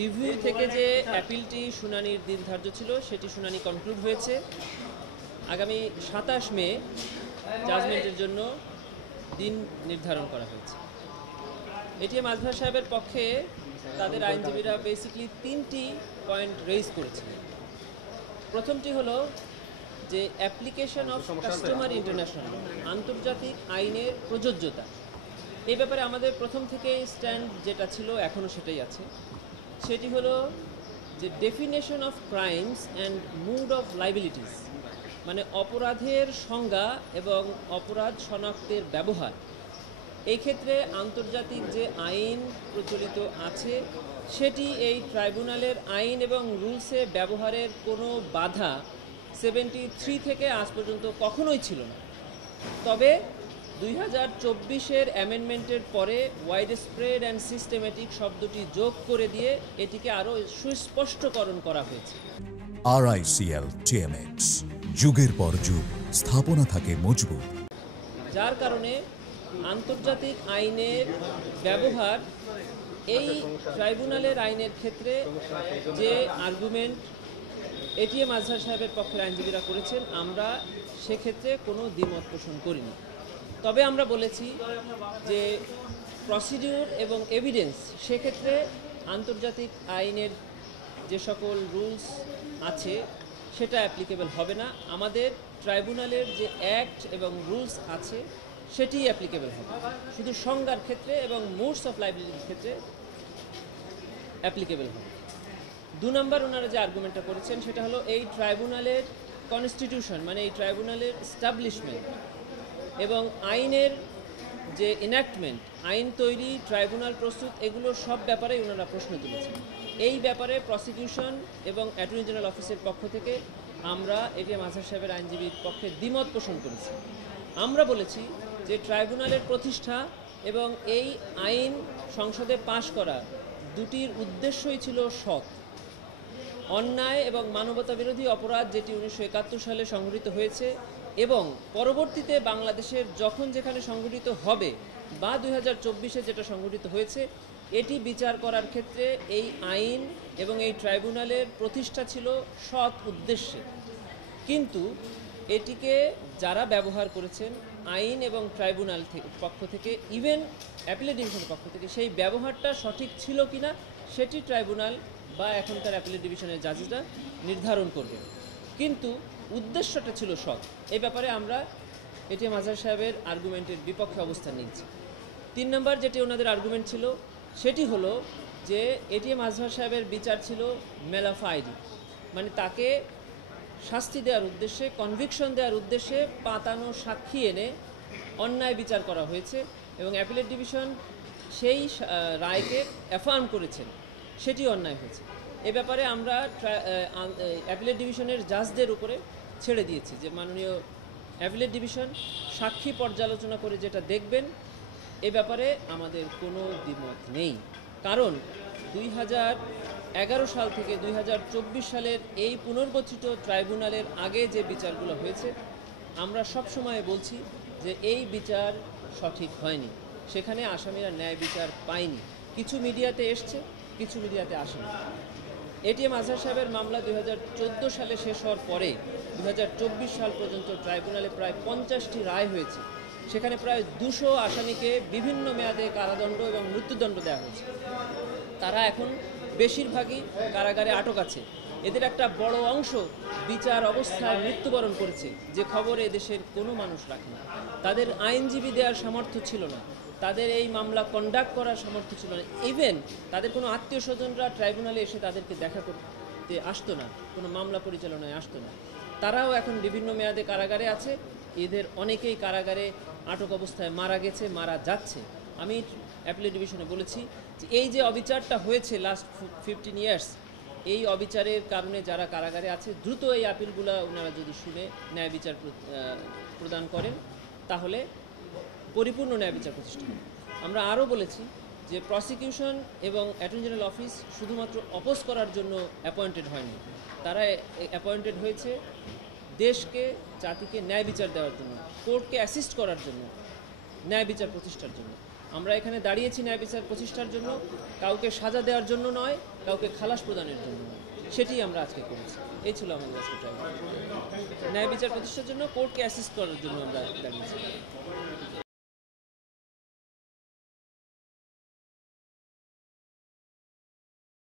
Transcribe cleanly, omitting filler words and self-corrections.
Review থেকে যে অ্যাপিলটি শুনানির দিন ধার্য ছিল সেটি শুনানি কনক্লুড হয়েছে। আগামী 27 মে জাজমেন্টের জন্য দিন নির্ধারণ করা হয়েছে। এটিএম আজহার সাহেবের পক্ষে তাদের আইনজীবীরা বেসিক্যালি 3টি পয়েন্ট রেইজ করেছিলেন। প্রথমটি হলো যে অ্যাপ্লিকেশন অফ কাস্টমার ইন্টারন্যাশনাল, আন্তর্জাতিক আইনের প্রযোজ্যতা। এই ব্যাপারে আমাদের প্রথম থেকে স্ট্যান্ড যেটা ছিল এখনও সেটাই আছে। সেটি হলো যে definition of crimes and mode of liabilities, মানে অপরাধের সংজ্ঞা এবং অপরাধ শনাক্তের ব্যবহার। এই ক্ষেত্রে আন্তর্জাতিক যে আইন প্রচলিত আছে সেটি এই ট্রাইব্যুনালের আইন এবং রুলসে ব্যবহারের কোনো বাধা 73 থেকে আজ পর্যন্ত কখনোই ছিল না। তবে 2024-এর অ্যামেন্ডমেন্টের পরে ওয়াইড স্প্রেড অ্যান্ড সিস্টেমেটিক শব্দটি যোগ করে দিয়ে এটিকে আরও সুস্পষ্টকরণ করা হয়েছে। RICL TMX, যুগের পর যুগ স্থাপনা থাকে মজবুত, যার কারণে আন্তর্জাতিক আইনের ব্যবহার এই ট্রাইব্যুনালের আইনের ক্ষেত্রে যে আর্গুমেন্ট এটিএম আজহার সাহেবের পক্ষের আইনজীবীরা করেছেন, আমরা সেক্ষেত্রে কোনো দ্বিমত পোষণ করিনি। তবে আমরা বলেছি যে প্রসিডিউর এবং এভিডেন্স সেক্ষেত্রে আন্তর্জাতিক আইনের যে সকল রুলস আছে সেটা অ্যাপ্লিকেবল হবে না। আমাদের ট্রাইব্যুনালের যে অ্যাক্ট এবং রুলস আছে সেটি অ্যাপ্লিকেবল হবে, শুধু সংজ্ঞার ক্ষেত্রে এবং মোডস অফ লাইবিলিটির ক্ষেত্রে অ্যাপ্লিকেবল হবে। 2 নম্বর ওনারা যে আর্গুমেন্টটা করেছেন সেটা হলো এই ট্রাইব্যুনালের কনস্টিটিউশন, মানে এই ট্রাইব্যুনালের এস্টাবলিশমেন্ট এবং আইনের যে এনাক্টমেন্ট, আইন তৈরি, ট্রাইব্যুনাল প্রস্তুত, এগুলো সব ব্যাপারে ওনারা প্রশ্ন তুলেছেন। এই ব্যাপারে প্রসিকিউশন এবং অ্যাটর্নি জেনারেল অফিসের পক্ষ থেকে আমরা এটিএম আজহার সাহেবের আইনজীবীর পক্ষে দ্বিমত পোষণ করেছি। আমরা বলেছি যে ট্রাইব্যুনালের প্রতিষ্ঠা এবং এই আইন সংসদে পাশ করা দুটির উদ্দেশ্যই ছিল সৎ। অন্যায় এবং মানবতা বিরোধী অপরাধ যেটি 1971 সালে সংঘটিত হয়েছে এবং পরবর্তীতে বাংলাদেশের যখন যেখানে সংঘটিত হবে বা 2024-এ যেটা সংঘটিত হয়েছে, এটি বিচার করার ক্ষেত্রে এই আইন এবং এই ট্রাইব্যুনালের প্রতিষ্ঠা ছিল সৎ উদ্দেশ্যে। কিন্তু এটিকে যারা ব্যবহার করেছেন আইন এবং ট্রাইব্যুনাল পক্ষ থেকে, ইভেন অ্যাপিলেট ডিভিশনের পক্ষ থেকে, সেই ব্যবহারটা সঠিক ছিল কিনা সেটি ট্রাইব্যুনাল বা এখনকার অ্যাপিলেট ডিভিশনের জাজেসরা নির্ধারণ করবেন। কিন্তু উদ্দেশ্যটা ছিল সৎ। এই ব্যাপারে আমরা এটিএম আজহার সাহেবের আর্গুমেন্টের বিপক্ষে অবস্থান নিচ্ছি। 3 নম্বর যেটি ওনাদের আর্গুমেন্ট ছিল সেটি হলো যে এটিএম আজহার সাহেবের বিচার ছিল মেলাফাইড, মানে তাকে শাস্তি দেওয়ার উদ্দেশ্যে, কনভিকশন দেওয়ার উদ্দেশ্যে পাতানো সাক্ষী এনে অন্যায় বিচার করা হয়েছে এবং অ্যাপিলেট ডিভিশন সেই রায়কে অ্যাফার্ম করেছেন, সেটি অন্যায় হয়েছে। এ ব্যাপারে আমরা অ্যাপিলেট ডিভিশনের জাজদের উপরে ছেড়ে দিয়েছি যে মাননীয় অ্যাপিলেট ডিভিশন সাক্ষী পর্যালোচনা করে যেটা দেখবেন, এ ব্যাপারে আমাদের কোনো দ্বিমত নেই। কারণ 2011 সাল থেকে 2024 সালের এই পুনর্গঠিত ট্রাইব্যুনালের আগে যে বিচারগুলো হয়েছে, আমরা সব সময় বলছি যে এই বিচার সঠিক হয়নি, সেখানে আসামিরা ন্যায় বিচার পায়নি। কিছু মিডিয়াতে এসছে, কিছু মিডিয়াতে আসেনি। এটিএম আজহার সাহেবের মামলা 2014 সালে শেষ হওয়ার পরে 2024 সাল পর্যন্ত ট্রাইব্যুনালে প্রায় 50টি রায় হয়েছে। সেখানে প্রায় 200 আসামিকে বিভিন্ন মেয়াদে কারাদণ্ড এবং মৃত্যুদণ্ড দেওয়া হয়েছে। তারা এখন বেশিরভাগই কারাগারে আটক আছে। এদের একটা বড় অংশ বিচার অবস্থায় মৃত্যুবরণ করেছে, যে খবর এদেশের কোনো মানুষ রাখে না। তাদের আইনজীবী দেওয়ার সামর্থ্য ছিল না, তাদের এই মামলা কন্ডাক্ট করার সামর্থ্য ছিল না। ইভেন তাদের কোনো আত্মীয় স্বজনরা ট্রাইব্যুনালে এসে তাদেরকে দেখা করতে আসতো না, কোনো মামলা পরিচালনায় আসতো না। তারাও এখন বিভিন্ন মেয়াদে কারাগারে আছে। এদের অনেকেই কারাগারে আটক অবস্থায় মারা গেছে, মারা যাচ্ছে। আমি অ্যাপিলেট ডিভিশনে বলেছি যে এই যে অবিচারটা হয়েছে লাস্ট 15 ইয়ার্স, এই অবিচারের কারণে যারা কারাগারে আছে, দ্রুত এই আপিলগুলো ওনারা যদি শুনে ন্যায় বিচার প্রদান করেন তাহলে পরিপূর্ণ ন্যায় বিচার প্রতিষ্ঠা হবে। আমরা আরও বলেছি যে প্রসিকিউশন এবং অ্যাটর্নি জেনারেল অফিস শুধুমাত্র অপোজ করার জন্য অ্যাপয়েন্টেড হয়নি, তারা অ্যাপয়েন্টেড হয়েছে দেশকে, জাতিকে ন্যায় বিচার দেওয়ার জন্য, কোর্টকে অ্যাসিস্ট করার জন্য, ন্যায় বিচার প্রতিষ্ঠার জন্য। আমরা এখানে দাঁড়িয়েছি ন্যায় বিচার প্রতিষ্ঠার জন্য, কাউকে সাজা দেওয়ার জন্য নয়, কাউকে খালাস প্রদানের জন্য নয়। সেটি আমরা আজকে করেছি। এই ছিল আমাদের আজকে ট্রাইব্যুনাল। ন্যায় বিচার প্রতিষ্ঠার জন্য কোর্টকে অ্যাসিস্ট করার জন্য আমরা দাঁড়িয়েছি।